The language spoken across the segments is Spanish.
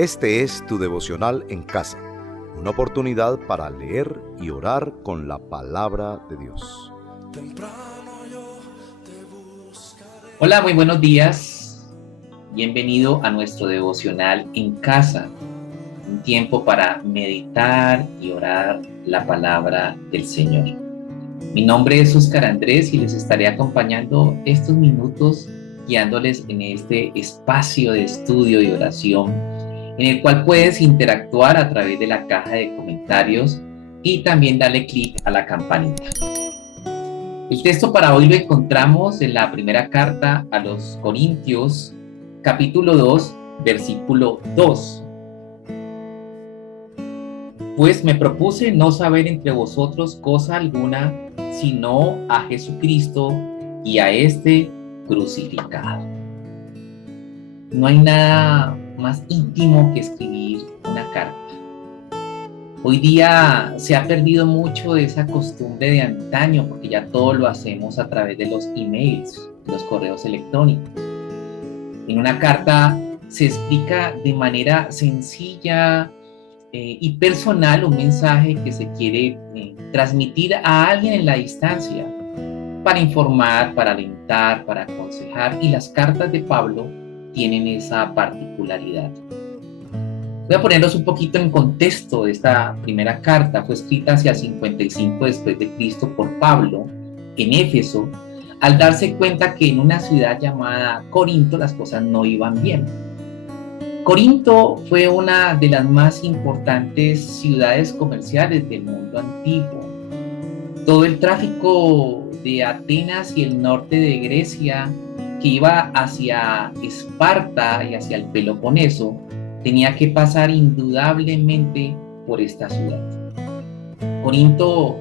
Este es tu devocional en casa, una oportunidad para leer y orar con la palabra de Dios. Hola, muy buenos días. Bienvenido a nuestro devocional en casa. Un tiempo para meditar y orar la palabra del Señor. Mi nombre es Óscar Andrés y les estaré acompañando estos minutos guiándoles en este espacio de estudio y oración en el cual puedes interactuar a través de la caja de comentarios y también darle clic a la campanita. El texto para hoy lo encontramos en la primera carta a los Corintios, capítulo 2, versículo 2. Pues me propuse no saber entre vosotros cosa alguna, sino a Jesucristo y a este crucificado. No hay nada más íntimo que escribir una carta. Hoy día se ha perdido mucho de esa costumbre de antaño, porque ya todo lo hacemos a través de los emails, los correos electrónicos. En una carta se explica de manera sencilla y personal un mensaje que se quiere transmitir a alguien en la distancia, para informar, para alentar, para aconsejar, y las cartas de Pablo tienen esa particularidad. Voy a ponerlos un poquito en contexto de esta primera carta. Fue escrita hacia 55 después de Cristo por Pablo en Éfeso, al darse cuenta que en una ciudad llamada Corinto las cosas no iban bien. Corinto fue una de las más importantes ciudades comerciales del mundo antiguo. Todo el tráfico de Atenas y el norte de Grecia que iba hacia Esparta y hacia el Peloponeso tenía que pasar indudablemente por esta ciudad. Corinto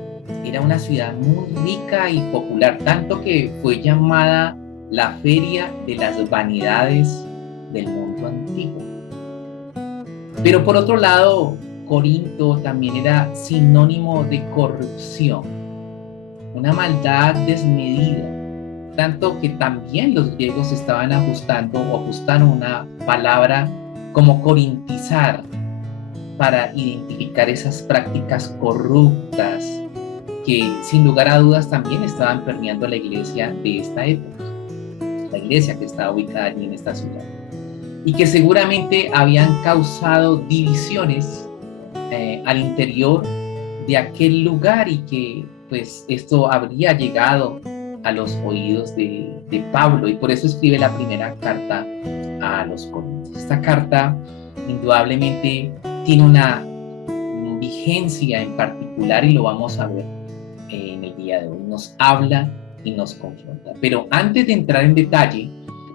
era una ciudad muy rica y popular, tanto que fue llamada la feria de las vanidades del mundo antiguo. Pero por otro lado, Corinto también era sinónimo de corrupción, una maldad desmedida, tanto que también los griegos estaban ajustaron una palabra como corintizar para identificar esas prácticas corruptas que sin lugar a dudas también estaban permeando la iglesia de esta época, la iglesia que estaba ubicada allí en esta ciudad, y que seguramente habían causado divisiones al interior de aquel lugar, y que pues esto habría llegado a los oídos de Pablo, y por eso escribe la primera carta a los Corintios. Esta carta indudablemente tiene una vigencia en particular y lo vamos a ver en el día de hoy. Nos habla y nos confronta. Pero antes de entrar en detalle,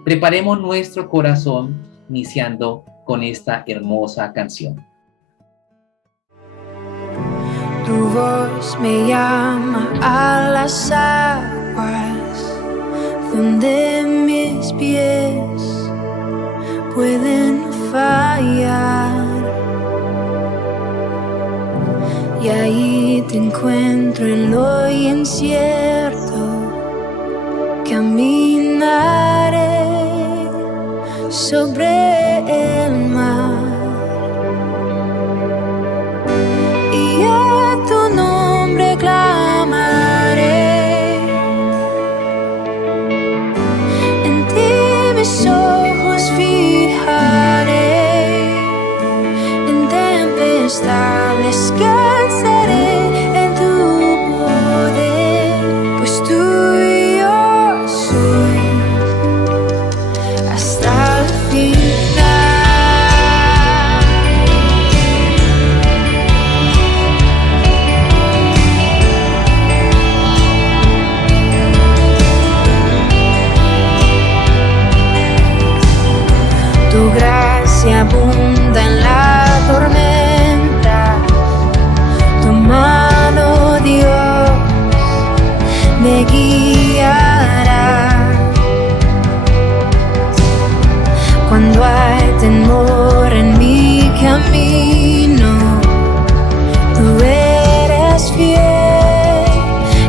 preparemos nuestro corazón iniciando con esta hermosa canción. Tu voz me llama a las aguas donde mis pies pueden fallar, y ahí te encuentro en lo incierto. Caminaré sobre el mar, y a tu nombre clamaré. En ti mis ojos fijaré, en tempestad descansaré en tu poder, pues tuyo soy hasta el final. Tu gracia abunda en la tormenta, tu mano, Dios, me guiará. Cuando hay temor en mi camino, tú eres fiel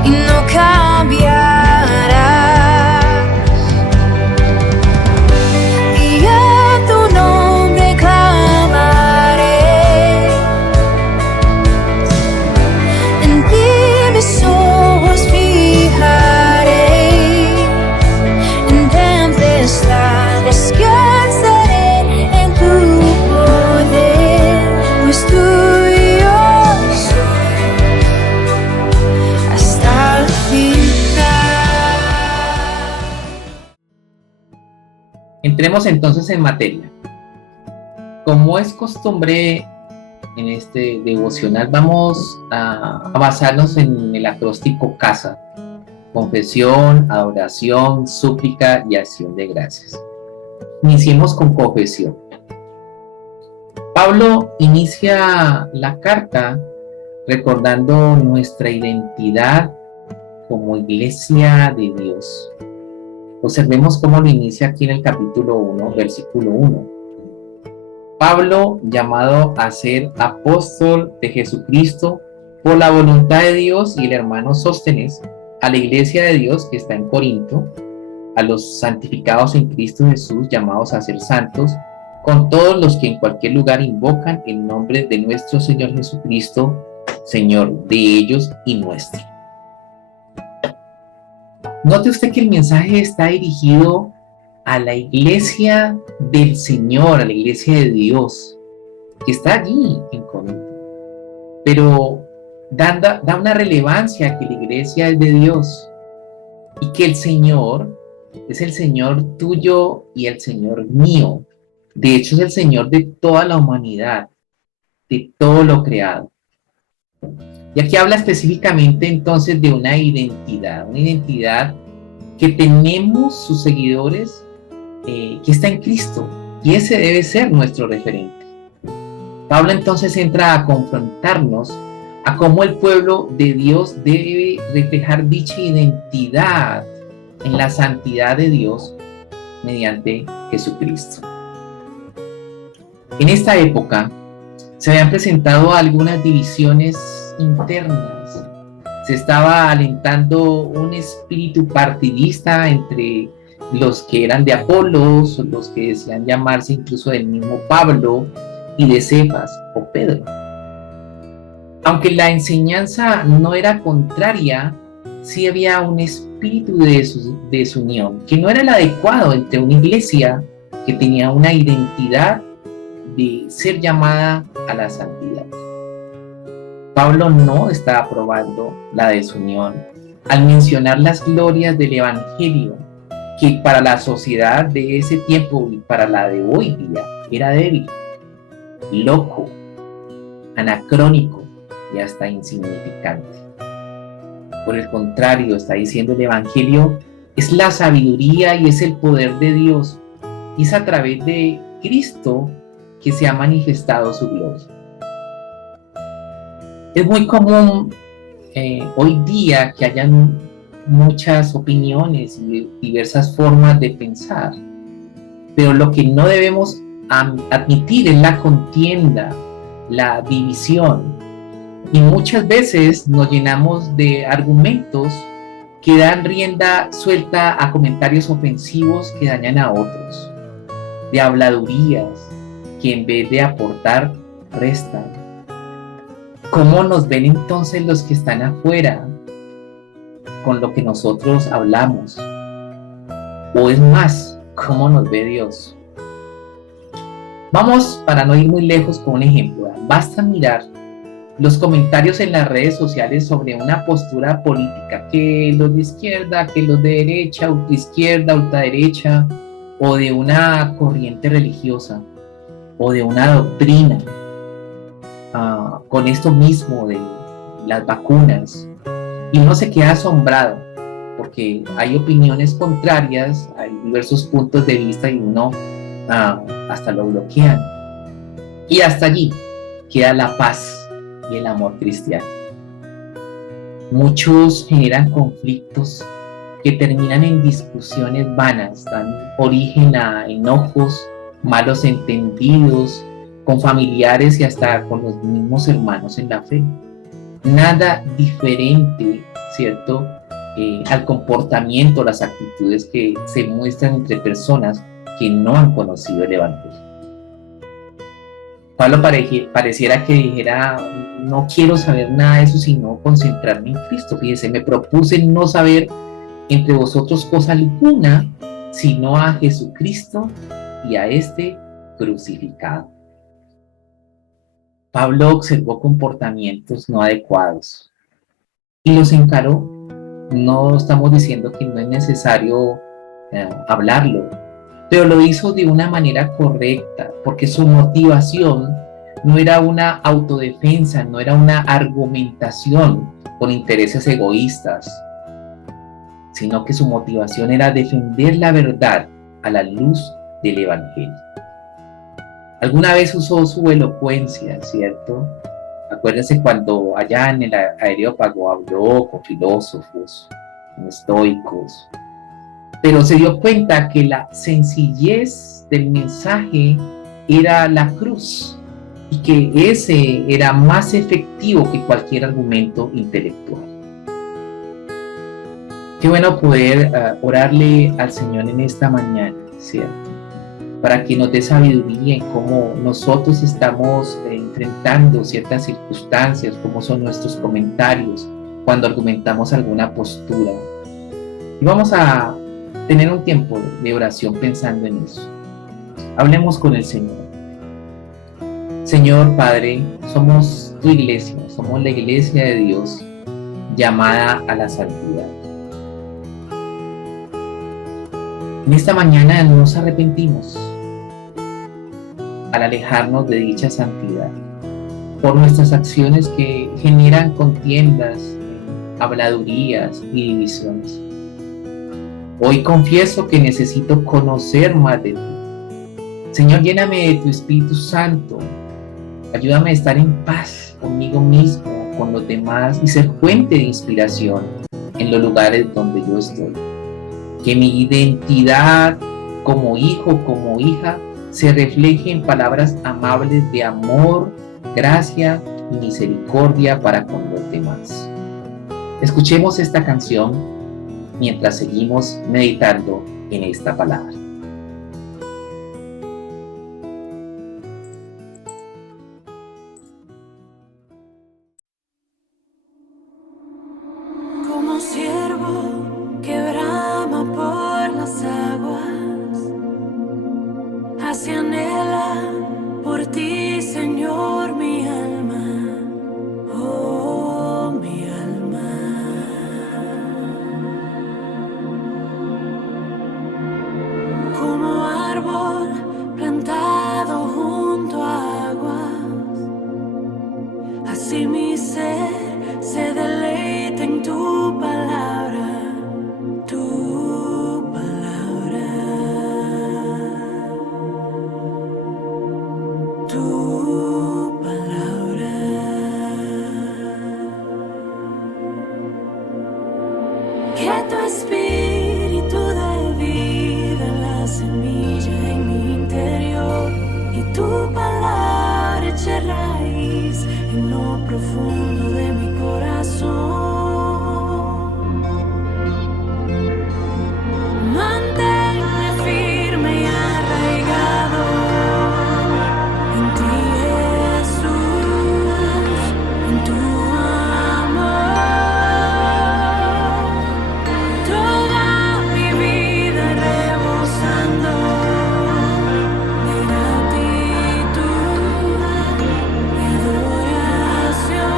y no cambiarás. Y a tu nombre clamaré. Entremos entonces en materia. Como es costumbre en este devocional, vamos a basarnos en el acróstico CASA: confesión, adoración, súplica y acción de gracias. Iniciemos con confesión. Pablo inicia la carta recordando nuestra identidad como iglesia de Dios. Observemos cómo lo inicia aquí en el capítulo 1, versículo 1. Pablo, llamado a ser apóstol de Jesucristo por la voluntad de Dios, y el hermano Sóstenes, a la iglesia de Dios que está en Corinto, a los santificados en Cristo Jesús, llamados a ser santos, con todos los que en cualquier lugar invocan el nombre de nuestro Señor Jesucristo, Señor de ellos y nuestro. Note usted que el mensaje está dirigido a la iglesia del Señor, a la iglesia de Dios, que está allí en Corinto. Pero da una relevancia a que la iglesia es de Dios y que el Señor es el Señor tuyo y el Señor mío. De hecho, es el Señor de toda la humanidad, de todo lo creado. Y aquí habla específicamente entonces de una identidad que tenemos sus seguidores, que está en Cristo, y ese debe ser nuestro referente. Pablo entonces entra a confrontarnos a cómo el pueblo de Dios debe reflejar dicha identidad en la santidad de Dios mediante Jesucristo. En esta época se habían presentado algunas divisiones internas. Se estaba alentando un espíritu partidista entre los que eran de Apolos, los que decían llamarse incluso del mismo Pablo, y de Cefas o Pedro. Aunque la enseñanza no era contraria, sí había un espíritu de desunión, que no era el adecuado entre una iglesia que tenía una identidad de ser llamada a la santidad. Pablo no está aprobando la desunión al mencionar las glorias del Evangelio, que para la sociedad de ese tiempo y para la de hoy día era débil, loco, anacrónico y hasta insignificante. Por el contrario, está diciendo el Evangelio es la sabiduría y es el poder de Dios, y es a través de Cristo que se ha manifestado su gloria. Es muy común hoy día que hayan muchas opiniones y diversas formas de pensar, pero lo que no debemos admitir es la contienda, la división, y muchas veces nos llenamos de argumentos que dan rienda suelta a comentarios ofensivos que dañan a otros, de habladurías que en vez de aportar, restan. ¿Cómo nos ven entonces los que están afuera con lo que nosotros hablamos? O es más, ¿cómo nos ve Dios? Vamos, para no ir muy lejos, con un ejemplo. Basta mirar los comentarios en las redes sociales sobre una postura política, que los de izquierda, que los de derecha, ultraizquierda, ultraderecha, o de una corriente religiosa, o de una doctrina, con esto mismo de las vacunas, y uno se queda asombrado porque hay opiniones contrarias, hay diversos puntos de vista y uno hasta lo bloquean, y hasta allí queda la paz y el amor cristiano. Muchos generan conflictos que terminan en discusiones vanas, dan origen a enojos, malos entendidos con familiares y hasta con los mismos hermanos en la fe. Nada diferente, ¿cierto?, al comportamiento, las actitudes que se muestran entre personas que no han conocido el Evangelio. Pablo pareciera que dijera: no quiero saber nada de eso, sino concentrarme en Cristo. Fíjese, me propuse no saber entre vosotros cosa alguna, sino a Jesucristo y a este crucificado. Pablo observó comportamientos no adecuados y los encaró. No estamos diciendo que no es necesario hablarlo, pero lo hizo de una manera correcta, porque su motivación no era una autodefensa, no era una argumentación con intereses egoístas, sino que su motivación era defender la verdad a la luz del Evangelio. Alguna vez usó su elocuencia, ¿cierto? Acuérdense cuando allá en el Areópago habló con filósofos, con estoicos, pero se dio cuenta que la sencillez del mensaje era la cruz y que ese era más efectivo que cualquier argumento intelectual. Qué bueno poder orarle al Señor en esta mañana, ¿cierto? Para que nos dé sabiduría en cómo nosotros estamos enfrentando ciertas circunstancias, cómo son nuestros comentarios cuando argumentamos alguna postura. Y vamos a tener un tiempo de oración pensando en eso. Hablemos con el Señor. Señor Padre, somos tu iglesia, somos la iglesia de Dios llamada a la santidad. En esta mañana nos arrepentimos al alejarnos de dicha santidad por nuestras acciones que generan contiendas, habladurías y divisiones. Hoy confieso que necesito conocer más de ti. Señor, lléname de tu Espíritu Santo. Ayúdame a estar en paz conmigo mismo, con los demás y ser fuente de inspiración en los lugares donde yo estoy. Que mi identidad como hijo, como hija, se refleje en palabras amables de amor, gracia y misericordia para con los demás. Escuchemos esta canción mientras seguimos meditando en esta palabra. Como siervo que brama por las aguas, así anhela por ti, Señor, mi alma, oh, mi alma. Como árbol plantado junto a aguas, así mi ser se deleita en tu palabra, tu palabra, tu palabra. Que tu espíritu dé vida a la semilla en mi interior y tu palabra eche raíz en lo profundo de mi corazón. Manténme firme y arraigado en ti, Jesús, en tu amor. Toda mi vida rebosando de gratitud y adoración.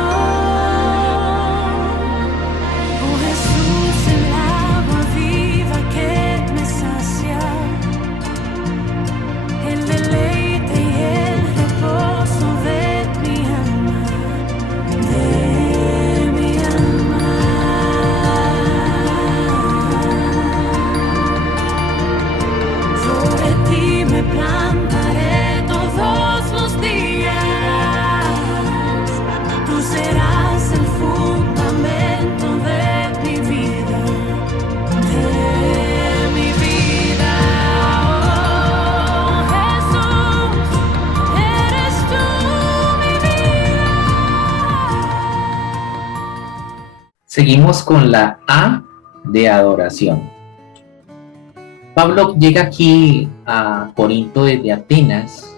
Oh Jesús, el agua viva que me sacia, el deleite y el reposo de mi alma, de mi alma. Sobre ti me plantaré todos los días, tú serás el fundamento de mi vida, de mi vida. Oh Jesús, eres tú mi vida. Seguimos con la A de adoración. Pablo llega aquí a Corinto desde Atenas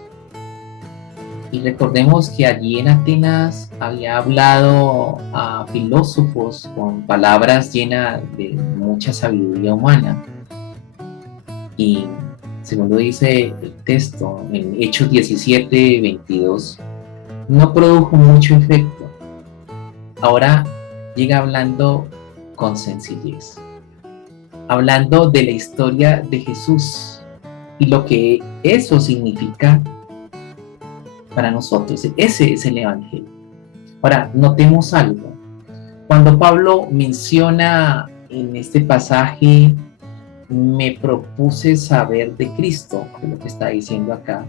y recordemos que allí en Atenas había hablado a filósofos con palabras llenas de mucha sabiduría humana. Y según lo dice el texto en Hechos 17:22, no produjo mucho efecto. Ahora llega hablando con sencillez, hablando de la historia de Jesús, y lo que eso significa para nosotros. Ese es el Evangelio. Ahora, notemos algo. Cuando Pablo menciona en este pasaje, me propuse saber de Cristo, que es lo que está diciendo acá,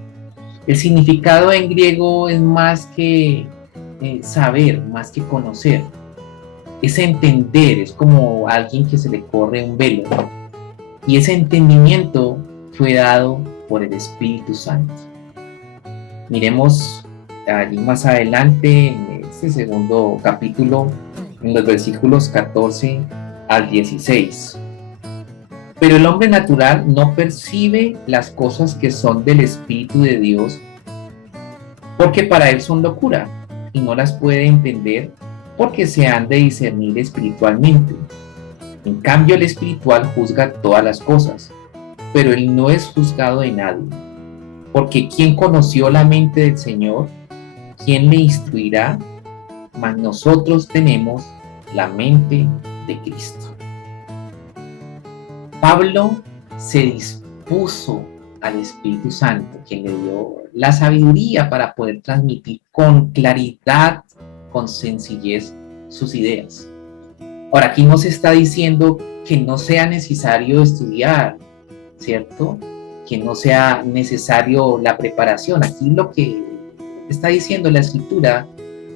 el significado en griego es más que saber, más que conocer. Es entender, es como a alguien que se le corre un velo. Y ese entendimiento fue dado por el Espíritu Santo. Miremos allí más adelante, en este segundo capítulo, en los versículos 14 al 16. Pero el hombre natural no percibe las cosas que son del Espíritu de Dios, porque para él son locura, y no las puede entender, porque se han de discernir espiritualmente. En cambio, el espiritual juzga todas las cosas, pero él no es juzgado de nadie. Porque ¿quién conoció la mente del Señor? ¿Quién le instruirá? Mas nosotros tenemos la mente de Cristo. Pablo se dispuso al Espíritu Santo, quien le dio la sabiduría para poder transmitir con claridad, con sencillez, sus ideas. Ahora, aquí no se está diciendo que no sea necesario estudiar, ¿cierto? Que no sea necesario la preparación. Aquí lo que está diciendo la Escritura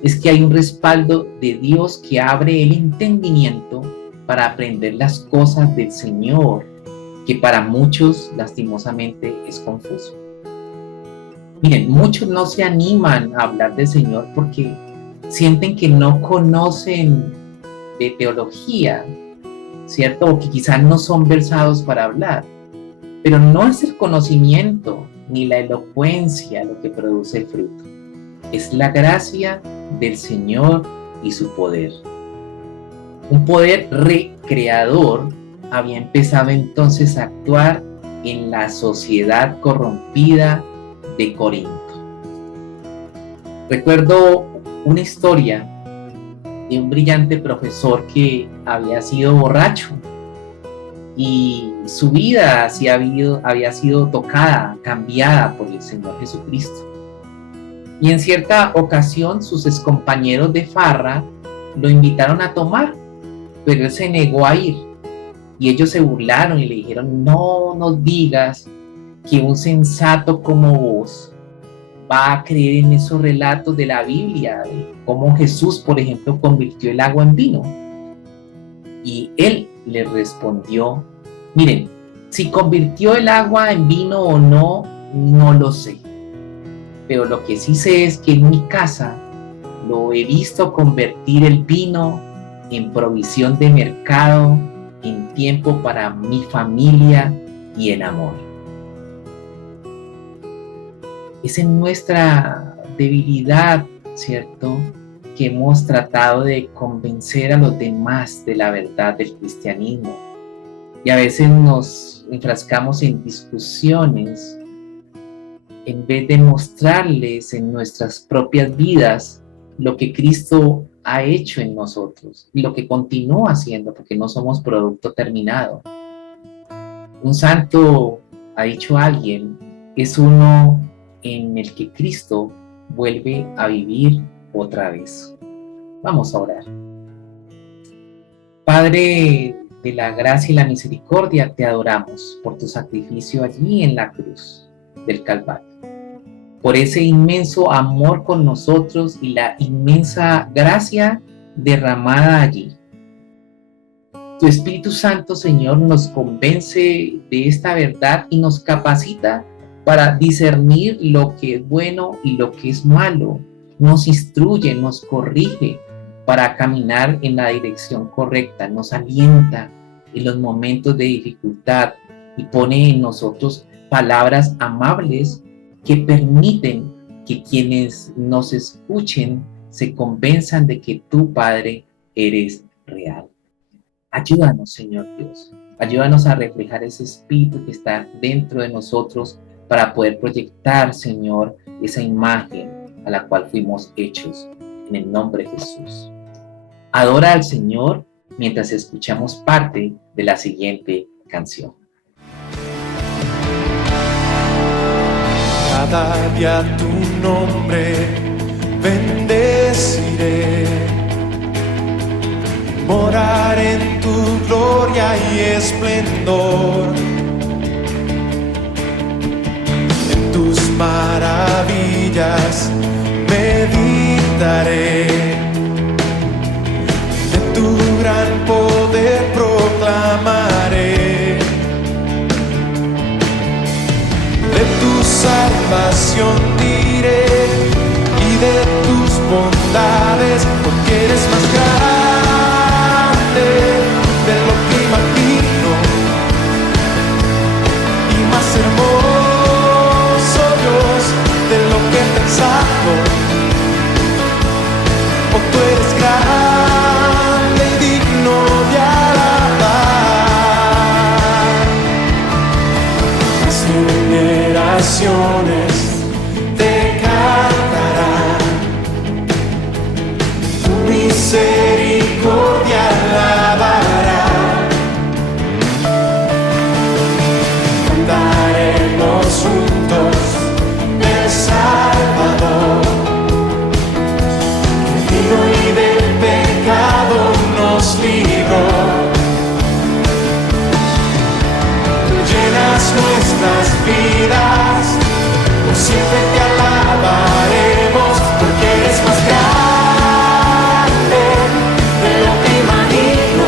es que hay un respaldo de Dios que abre el entendimiento para aprender las cosas del Señor, que para muchos lastimosamente es confuso. Miren, muchos no se animan a hablar del Señor porque sienten que no conocen de teología, ¿cierto? O que quizás no son versados para hablar. Pero no es el conocimiento ni la elocuencia lo que produce el fruto. Es la gracia del Señor y su poder. Un poder recreador había empezado entonces a actuar en la sociedad corrompida de Corinto. Recuerdo una historia de un brillante profesor que había sido borracho y su vida había sido tocada, cambiada por el Señor Jesucristo. Y en cierta ocasión sus excompañeros de farra lo invitaron a tomar, pero él se negó a ir. Y ellos se burlaron y le dijeron: no nos digas que un sensato como vos va a creer en esos relatos de la Biblia, de cómo Jesús, por ejemplo, convirtió el agua en vino. Y él le respondió: miren, si convirtió el agua en vino o no, no lo sé. Pero lo que sí sé es que en mi casa lo he visto convertir el vino en provisión de mercado, en tiempo para mi familia y en amor. Es en nuestra debilidad, ¿cierto?, que hemos tratado de convencer a los demás de la verdad del cristianismo. Y a veces nos enfrascamos en discusiones en vez de mostrarles en nuestras propias vidas lo que Cristo ha hecho en nosotros y lo que continúa haciendo, porque no somos producto terminado. Un santo, ha dicho alguien, es uno en el que Cristo vuelve a vivir otra vez. Vamos a orar. Padre de la gracia y la misericordia, te adoramos por tu sacrificio allí en la cruz del Calvario, por ese inmenso amor con nosotros y la inmensa gracia derramada allí. Tu Espíritu Santo, Señor, nos convence de esta verdad y nos capacita para discernir lo que es bueno y lo que es malo. Nos instruye, nos corrige para caminar en la dirección correcta, nos alienta en los momentos de dificultad y pone en nosotros palabras amables que permiten que quienes nos escuchen se convenzan de que tú, Padre, eres real. Ayúdanos, Señor Dios. Ayúdanos a reflejar ese espíritu que está dentro de nosotros para poder proyectar, Señor, esa imagen a la cual fuimos hechos, en el nombre de Jesús. Adora al Señor mientras escuchamos parte de la siguiente canción. cada día tu nombre bendeciré. Morar en tu gloria y esplendor, en tus maravillas meditaré, de tu gran poder proclamaré, de tu salvación diré y de tus bondades, porque eres más grande de lo que imagino y más hermoso, Dios, de lo que he pensado. Oh, tú eres grande y digno de alabar. Las generaciones te cantarán, tu misericordia alabarán. Cantaremos juntos del Salvador, y del pecado nos libró. Tú llenas nuestras vidas, por siempre te alabaremos, porque eres más grande de lo que imagino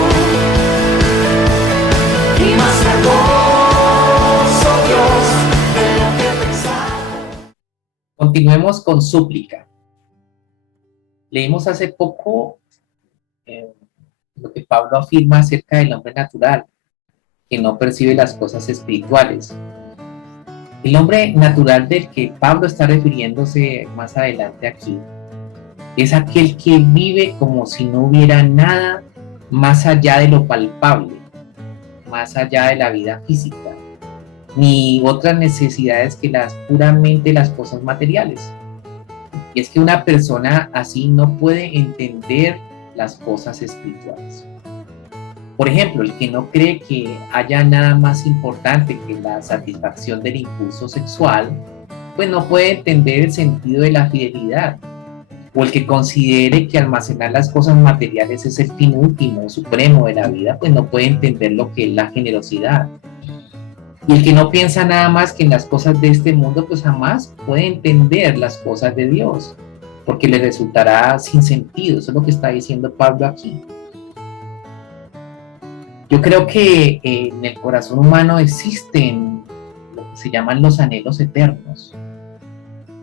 y más hermoso, Dios, de lo que pensamos. Continuemos con súplica. Leímos hace poco lo que Pablo afirma acerca del hombre natural, que no percibe las cosas espirituales. El hombre natural del que Pablo está refiriéndose más adelante aquí es aquel que vive como si no hubiera nada más allá de lo palpable, más allá de la vida física, ni otras necesidades que puramente las cosas materiales. Y es que una persona así no puede entender las cosas espirituales. Por ejemplo, el que no cree que haya nada más importante que la satisfacción del impulso sexual, pues no puede entender el sentido de la fidelidad. O el que considere que almacenar las cosas materiales es el fin último, supremo de la vida, pues no puede entender lo que es la generosidad. Y el que no piensa nada más que en las cosas de este mundo, pues jamás puede entender las cosas de Dios, porque le resultará sin sentido. Eso es lo que está diciendo Pablo aquí. Yo creo que en el corazón humano existen lo que se llaman los anhelos eternos,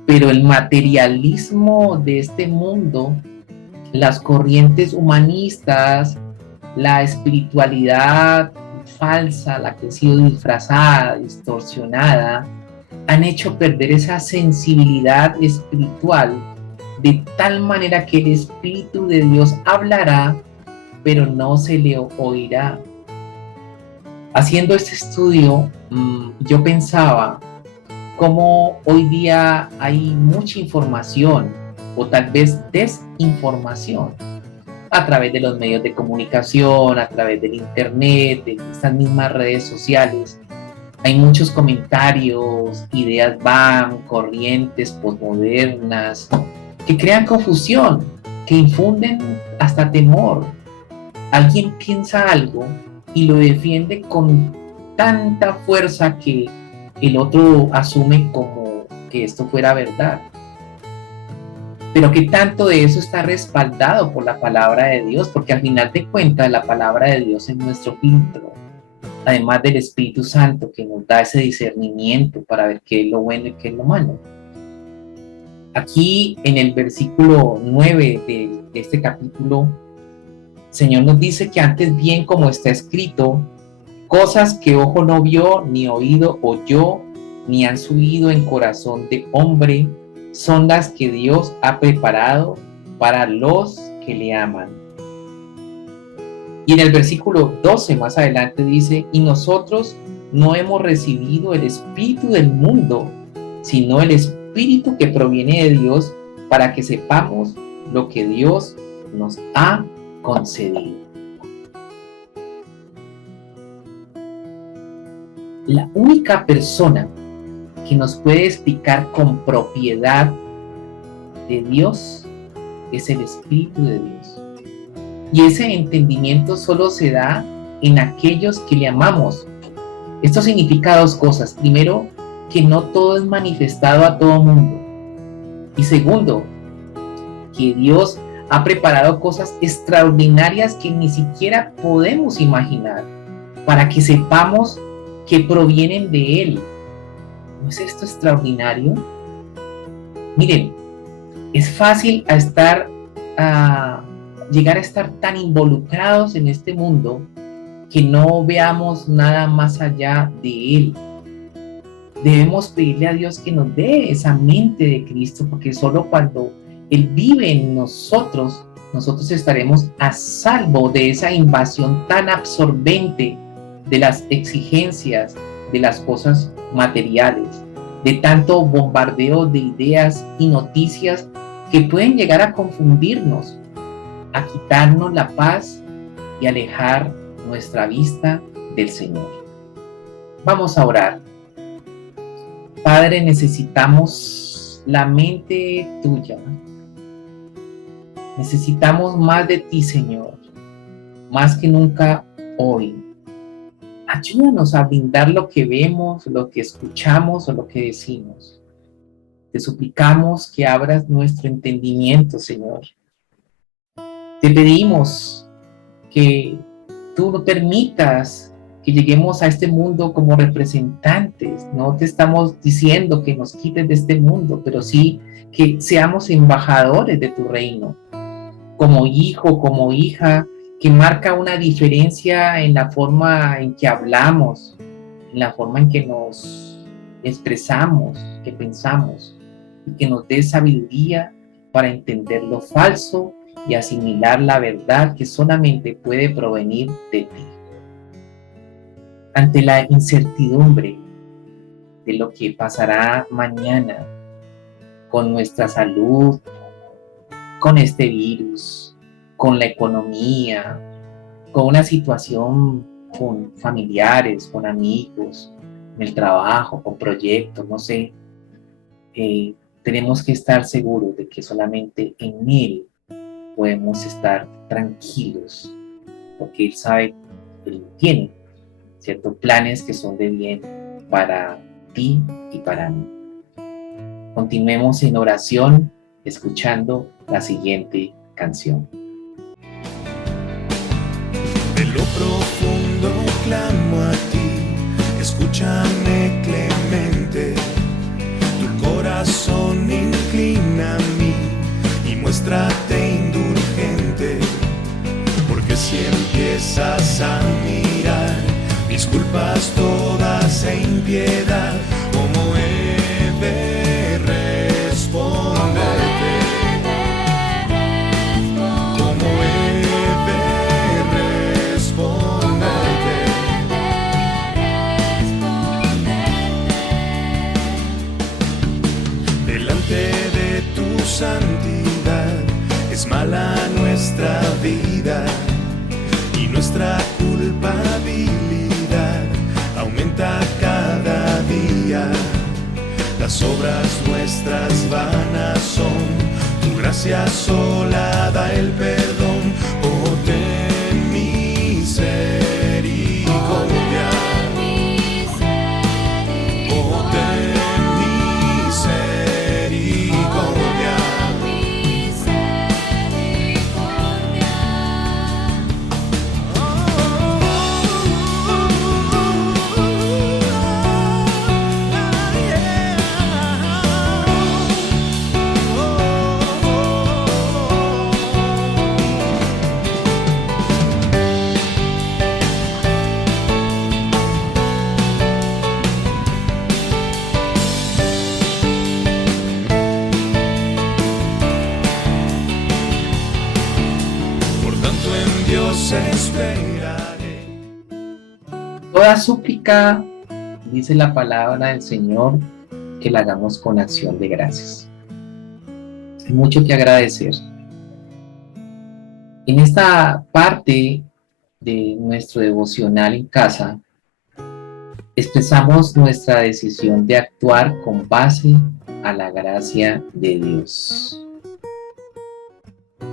pero el materialismo de este mundo, las corrientes humanistas, la espiritualidad falsa, la que ha sido disfrazada, distorsionada, han hecho perder esa sensibilidad espiritual de tal manera que el Espíritu de Dios hablará, pero no se le oirá. Haciendo este estudio, yo pensaba cómo hoy día hay mucha información, o tal vez desinformación, a través de los medios de comunicación, a través del internet, de estas mismas redes sociales. Hay muchos comentarios, ideas van, corrientes posmodernas, que crean confusión, que infunden hasta temor. Alguien piensa algo y lo defiende con tanta fuerza que el otro asume como que esto fuera verdad. Pero que tanto de eso está respaldado por la palabra de Dios, porque al final de cuentas la palabra de Dios es nuestro filtro, además del Espíritu Santo que nos da ese discernimiento para ver qué es lo bueno y qué es lo malo. Aquí en el versículo 9 de este capítulo, el Señor nos dice que antes bien, como está escrito, cosas que ojo no vio, ni oído oyó, ni han subido en corazón de hombre, son las que Dios ha preparado para los que le aman. Y en el versículo 12 más adelante dice, y nosotros no hemos recibido el espíritu del mundo, sino el espíritu que proviene de Dios, para que sepamos lo que Dios nos ha concedido. La única persona que nos puede explicar con propiedad de Dios es el Espíritu de Dios. Y ese entendimiento solo se da en aquellos que le amamos. Esto significa dos cosas. Primero, que no todo es manifestado a todo mundo. Y segundo, que Dios ha preparado cosas extraordinarias que ni siquiera podemos imaginar para que sepamos que provienen de Él. ¿No es esto extraordinario? Miren, es fácil llegar a estar tan involucrados en este mundo que no veamos nada más allá de Él. Debemos pedirle a Dios que nos dé esa mente de Cristo, porque solo cuando Él vive en nosotros, nosotros estaremos a salvo de esa invasión tan absorbente de las exigencias de las cosas materiales, de tanto bombardeo de ideas y noticias que pueden llegar a confundirnos, a quitarnos la paz y alejar nuestra vista del Señor. Vamos a orar. Padre, necesitamos la mente tuya. Necesitamos más de ti, Señor, más que nunca hoy. Ayúdanos a brindar lo que vemos, lo que escuchamos o lo que decimos. Te suplicamos que abras nuestro entendimiento, Señor. Te pedimos que tú no permitas que lleguemos a este mundo como representantes. No te estamos diciendo que nos quites de este mundo, pero sí que seamos embajadores de tu reino. Como hijo, como hija, que marca una diferencia en la forma en que hablamos, en la forma en que nos expresamos, que pensamos, y que nos dé sabiduría para entender lo falso y asimilar la verdad que solamente puede provenir de ti. Ante la incertidumbre de lo que pasará mañana con nuestra salud, con este virus, con la economía, con una situación con familiares, con amigos, en el trabajo, con proyectos, no sé, tenemos que estar seguros de que solamente en Él podemos estar tranquilos, porque Él sabe, Él tiene ciertos planes que son de bien para ti y para mí. Continuemos en oración, escuchando la siguiente canción. De lo profundo clamo a ti, escúchame clemente, tu corazón inclina a mí y muéstrate indulgente, porque si empiezas a mirar mis culpas todas e impiedad, ¿cómo he de responderte? ¿Cómo he de responderte? Delante de tu santidad es mala nuestra vida y nuestra culpabilidad aumenta cada día. Las obras nuestras vanas son, tu gracia sola da el perdón. Oh, ten misericordia. Oh, ten misericordia. Esperaré. Toda súplica, dice la palabra del Señor, que la hagamos con acción de gracias. Hay mucho que agradecer. En esta parte de nuestro devocional en casa, expresamos nuestra decisión de actuar con base a la gracia de Dios.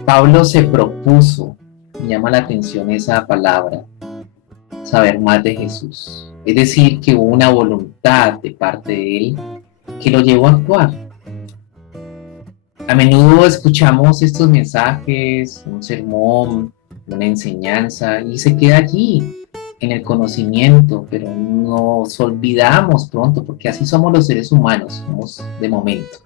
Pablo se propuso, me llama la atención esa palabra, saber más de Jesús. Es decir, que hubo una voluntad de parte de él que lo llevó a actuar. A menudo escuchamos estos mensajes, un sermón, una enseñanza, y se queda allí, en el conocimiento, pero nos olvidamos pronto, porque así somos los seres humanos, somos de momento.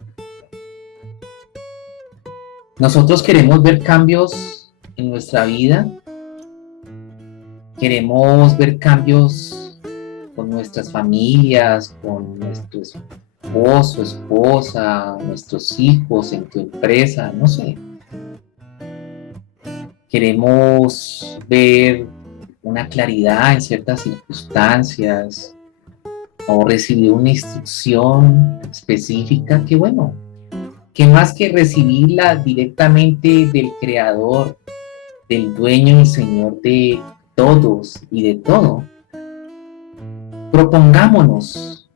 Nosotros queremos ver cambios en nuestra vida, queremos ver cambios con nuestras familias, con nuestro esposo, esposa, nuestros hijos, en tu empresa, no sé. Queremos ver una claridad en ciertas circunstancias o recibir una instrucción específica que, bueno, que más que recibirla directamente del Creador, del Dueño y Señor de todos y de todo, propongámonos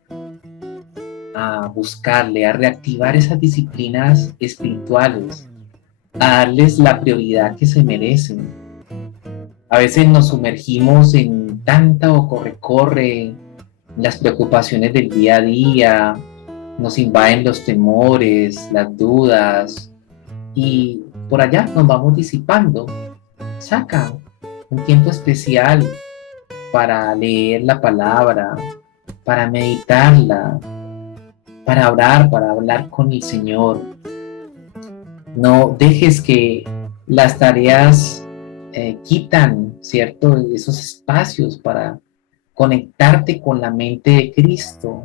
a buscarle, a reactivar esas disciplinas espirituales, a darles la prioridad que se merecen. A veces nos sumergimos en tanta corre-corre, las preocupaciones del día a día, nos invaden los temores, las dudas, y por allá nos vamos disipando. Saca un tiempo especial para leer la palabra, para meditarla, para orar, para hablar con el Señor. No dejes que las tareas quitan, ¿cierto?, esos espacios para conectarte con la mente de Cristo.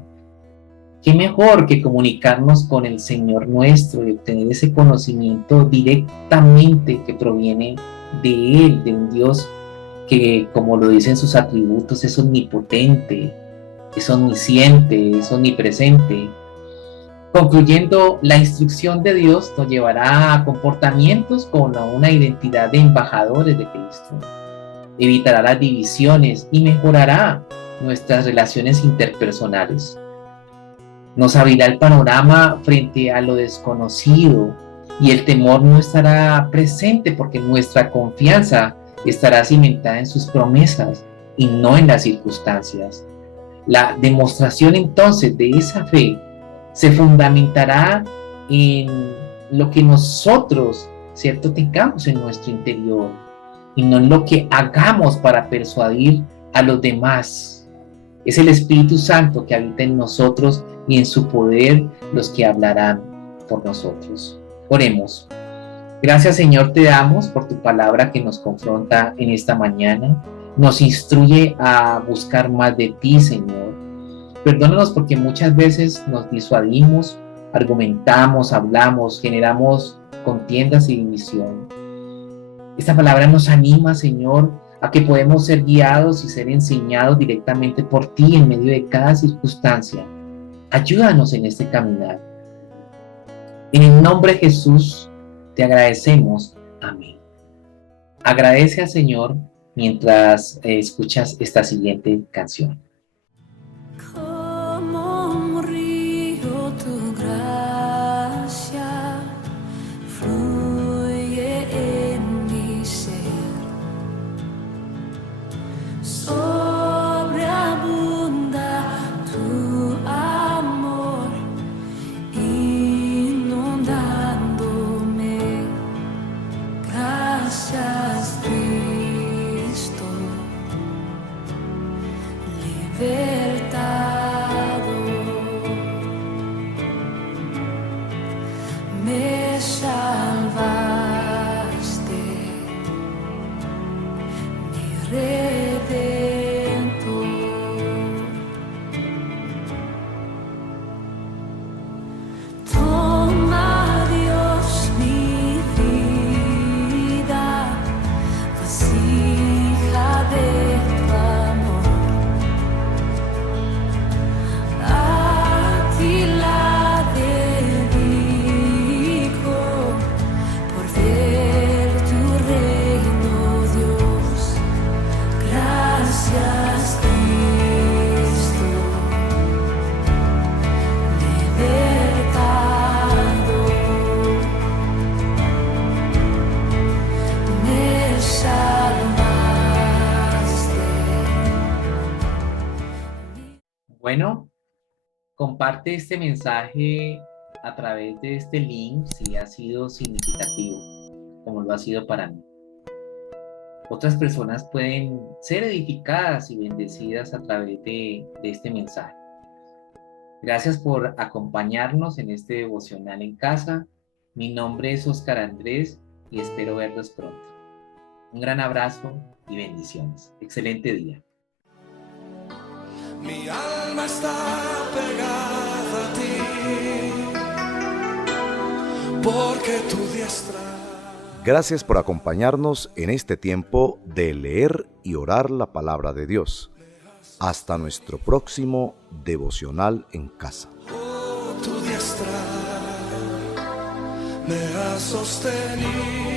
¿Qué mejor que comunicarnos con el Señor nuestro y obtener ese conocimiento directamente que proviene de Él, de un Dios que, como lo dicen sus atributos, es omnipotente, es omnisciente, es omnipresente? Concluyendo, la instrucción de Dios nos llevará a comportamientos con una identidad de embajadores de Cristo. Evitará las divisiones y mejorará nuestras relaciones interpersonales. Nos abrirá el panorama frente a lo desconocido y el temor no estará presente porque nuestra confianza estará cimentada en sus promesas y no en las circunstancias. La demostración entonces de esa fe se fundamentará en lo que nosotros, ¿cierto?, tengamos en nuestro interior y no en lo que hagamos para persuadir a los demás. Es el Espíritu Santo que habita en nosotros y en su poder los que hablarán por nosotros. Oremos. Gracias, Señor, te damos por tu palabra que nos confronta en esta mañana. Nos instruye a buscar más de ti, Señor. Perdónanos porque muchas veces nos disuadimos, argumentamos, hablamos, generamos contiendas y división. Esta palabra nos anima, Señor, a que podemos ser guiados y ser enseñados directamente por ti en medio de cada circunstancia. Ayúdanos en este caminar. En el nombre de Jesús te agradecemos. Amén. Agradece al Señor mientras escuchas esta siguiente canción. Como un río tu gracia fluye en mi ser, sobreabunda tu amor inundándome. Gracias, Cristo, libertado, me salvaste, mi redentor. Toma, Dios, mi vida, vasija de tu amor. Bueno, comparte este mensaje a través de este link si ha sido significativo, como lo ha sido para mí. Otras personas pueden ser edificadas y bendecidas a través de este mensaje. Gracias por acompañarnos en este devocional en casa. Mi nombre es Óscar Andrés y espero verlos pronto. Un gran abrazo y bendiciones. Excelente día. Mi alma está pegada a ti, porque tu diestra. Gracias por acompañarnos en este tiempo de leer y orar la palabra de Dios. Hasta nuestro próximo devocional en casa. Oh, tu diestra me ha sostenido.